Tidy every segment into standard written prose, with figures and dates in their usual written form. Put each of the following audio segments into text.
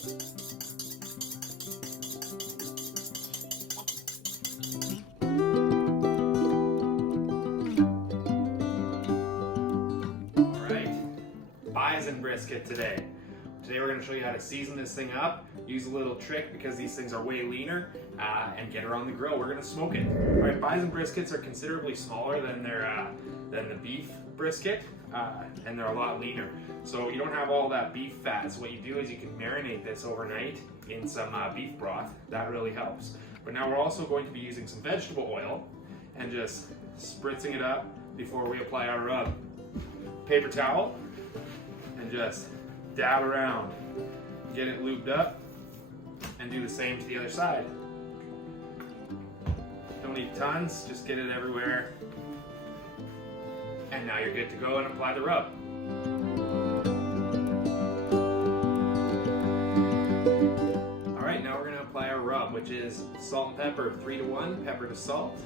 Bison brisket today. Today we're going to show you how to season this thing up, use a little trick because these things are way leaner, and get her on the grill. We're going to smoke it. Alright, bison briskets are considerably smaller than the beef brisket, and they're a lot leaner. So you don't have all that beef fat. So what you do is you can marinate this overnight in some beef broth. That really helps. But now we're also going to be using some vegetable oil and just spritzing it up before we apply our rub. Paper towel, and just dab around, get it lubed up, and do the same to the other side. Don't need tons, just get it everywhere, and now you're good to go and apply the rub. Alright, now we're going to apply our rub, which is salt and pepper 3-to-1, pepper to salt.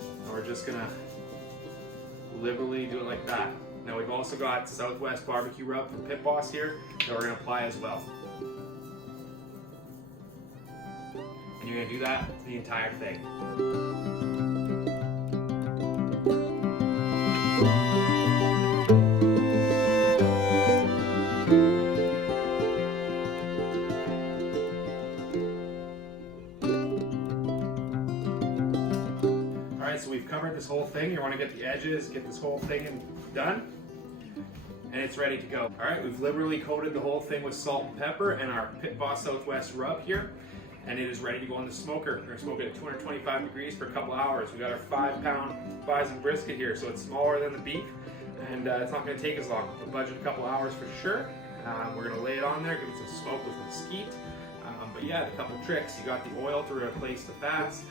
And we're just going to liberally do it like that. Now we've also got Southwest barbecue rub from Pit Boss here that we're going to apply as well. And you're going to do that to the entire thing. Alright, so we've covered this whole thing. You want to get the edges, get this whole thing done. And it's ready to go. All right, we've liberally coated the whole thing with salt and pepper and our Pit Boss Southwest rub here, and it is ready to go in the smoker. We're gonna smoke it at 225 degrees for a couple hours. We got our 5-pound bison brisket here, so it's smaller than the beef, and it's not gonna take as long. We'll budget a couple hours for sure. We're gonna lay it on there, give it some smoke with mesquite. But yeah, a couple tricks. You got the oil to replace the fats.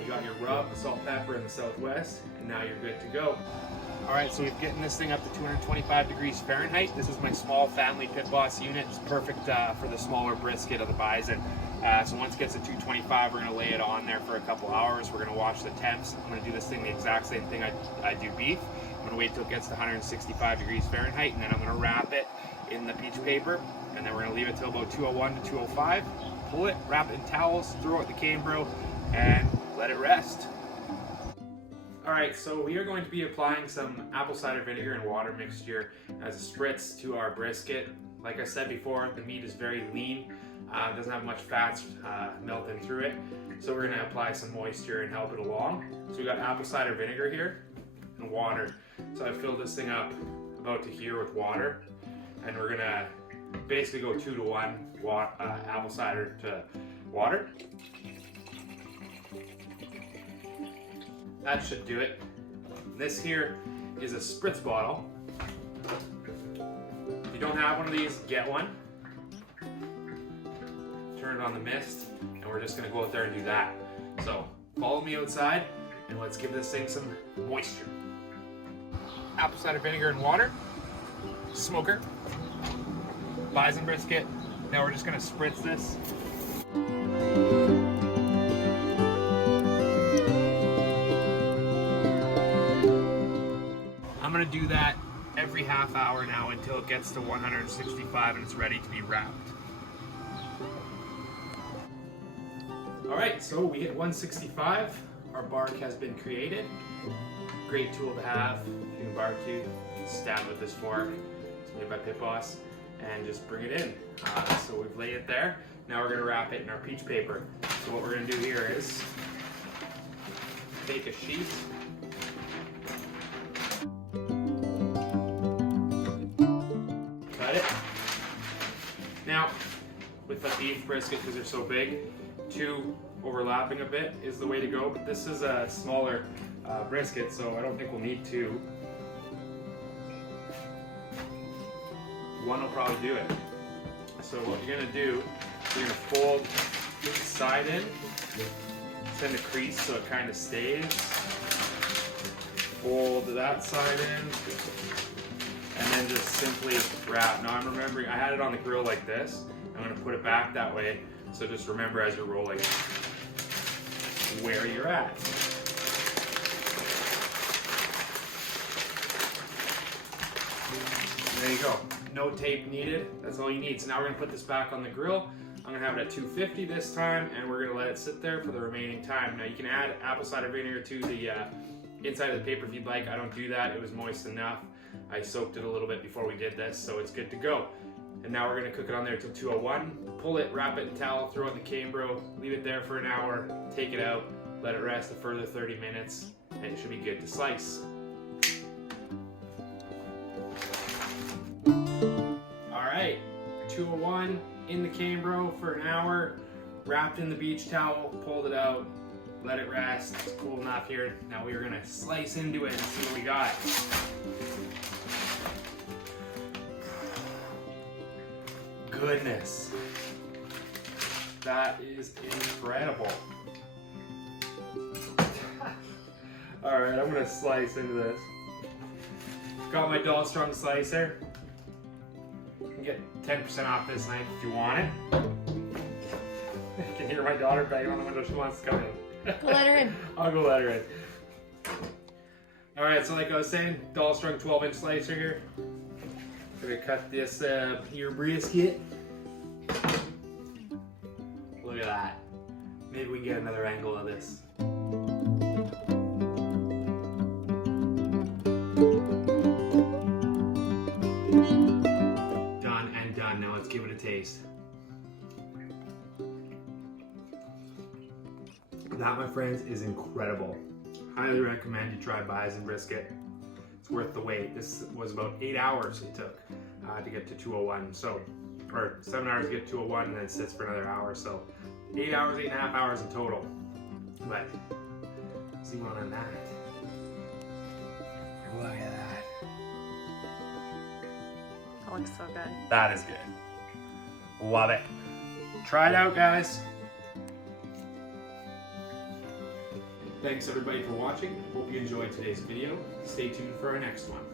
You got your rub, the salt, pepper, and the Southwest, and now you're good to go. All right, so we've getting this thing up to 225 degrees Fahrenheit. This is my small family Pit Boss unit. It's perfect for the smaller brisket of the bison. So once it gets to 225, we're gonna lay it on there for a couple hours. We're gonna watch the temps. I'm gonna do this thing the exact same thing I do beef. I'm gonna wait till it gets to 165 degrees Fahrenheit, and then I'm gonna wrap it in the peach paper, and then we're gonna leave it till about 201 to 205. Pull it, wrap it in towels, throw it in the Cambro, and let it rest. Alright, so we are going to be applying some apple cider vinegar and water mixture as a spritz to our brisket. Like I said before, the meat is very lean, doesn't have much fats melting through it, so we're going to apply some moisture and help it along. So we got apple cider vinegar here and water. So I filled this thing up about to here with water, and we're going to basically go 2-to-1 apple cider to water. That should do it. This here is a spritz bottle. If you don't have one of these, get one. Turn it on the mist, and we're just gonna go out there and do that. So follow me outside, and let's give this thing some moisture. Apple cider vinegar and water, smoker, bison brisket. Now we're just gonna spritz this. I'm gonna do that every half hour now until it gets to 165 and it's ready to be wrapped. All right, so we hit 165. Our bark has been created. Great tool to have. You can barbecue, stab it with this fork. It's made by Pit Boss, and just bring it in. So we've laid it there. Now we're gonna wrap it in our peach paper. So what we're gonna do here is take a sheet, cut it. Now, with the beef brisket, because they're so big, 2 overlapping a bit is the way to go. But this is a smaller brisket, so I don't think we'll need 2. 1 will probably do it. So what you're gonna do, you're gonna fold each side in, send a crease so it kind of stays. Fold that side in, and then just simply wrap. Now I'm remembering, I had it on the grill like this. I'm gonna put it back that way. So just remember as you're rolling where you're at. There you go. No tape needed. That's all you need. So now we're gonna put this back on the grill. I'm gonna have it at 250 this time, and we're gonna let it sit there for the remaining time. Now you can add apple cider vinegar to the inside of the paper if you'd like. I don't do that. It was moist enough. I soaked it a little bit before we did this, so it's good to go. And now we're gonna cook it on there till 201. Pull it, wrap it in towel, throw it in the Cambro, leave it there for an hour, take it out, let it rest a further 30 minutes, and it should be good to slice. All right, 201 in the Cambro for an hour, wrapped in the beach towel, pulled it out, let it rest. It's cool enough here. Now we are gonna slice into it and see what we got. Goodness, that is incredible. All right, I'm gonna slice into this. Got my Dollar Strong slicer. You can get 10% off this knife if you want it. I can hear my daughter banging on the window. She wants to come in. Go let her in. I'll go let her in. All right, so like I was saying, Dollar Strong 12-inch slicer here. Gonna cut this here brisket. Look at that. Maybe we can get another angle of this. Done and done. Now let's give it a taste. That, my friends, is incredible. Highly recommend you try Bison Brisket. It's worth the wait. This was about 8 hours it took to get to 201. So, or 7 hours to get to 201 and then it sits for another hour. So 8 hours, 8.5 hours in total. But, see one on that. Look at that. That looks so good. That is good. Love it. Try it out, guys. Thanks everybody for watching. Hope you enjoyed today's video. Stay tuned for our next one.